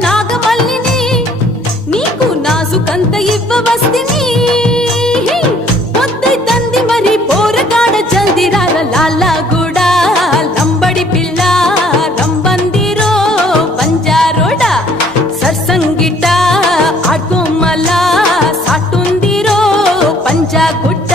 నాగమల్లిని నీకు నాజుకంత ఇవ్వవస్తిని పొద్దైతంది మరి పోరగాడ జల్ది రార లాలా కూడా లంబడి పిల్ల రంబందిరో పంజారోడ సర్సంగిట ఆడ్కోమల సాటుందిరో పంజాగుట్ట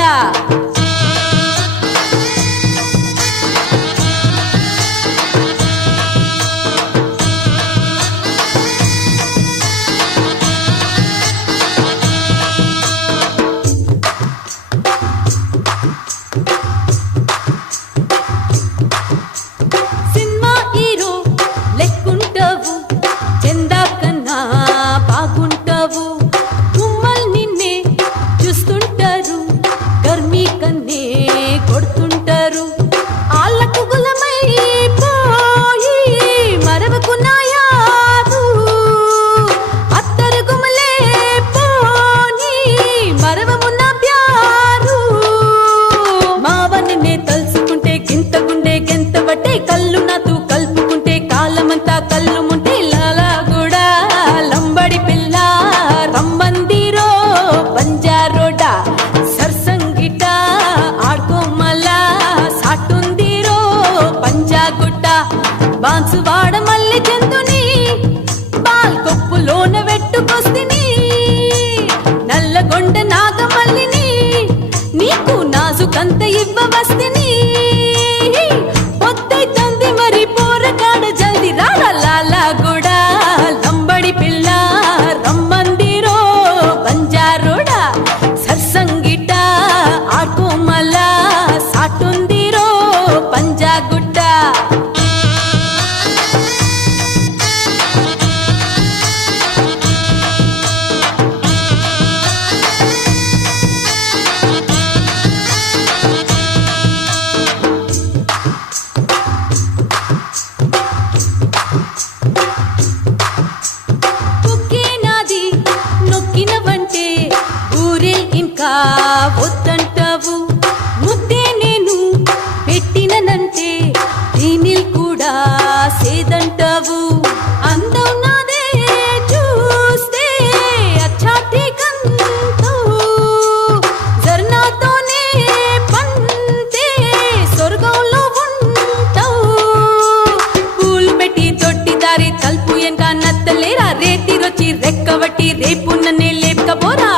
బాన్సువాడ మల్లె చెందుని బాల్కొప్పులోన వెట్టుకొస్తిని నల్లగొండ నాగమల్లిని నీకు నాజుకంత ఇవ్వవస్తిని పొద్దైతంది మరి పోరగాడ జల్ది రారా లాలా కూడా లంబడి పిల్ల రమ్మందిరో బంజారోడ సర్సంగిట ఆడ్కోమల సాటుందిరో పంజాగుట్ట వద్దంటావు ముద్దే నేను పెట్టిననంటే దీనిల్ కూడా సేదంటావు అందం నాదే చూస్తే అచ్చాటి కంతో జర్నాతోనే పంతే స్వర్గంలో ఉంటావు పూలు పెట్టి తొట్టి దారి తలుపు ఎంక నత్తలేరా రేతి రొచ్చి రెక్కబట్టి రేపు నన్నే లేపకపోరా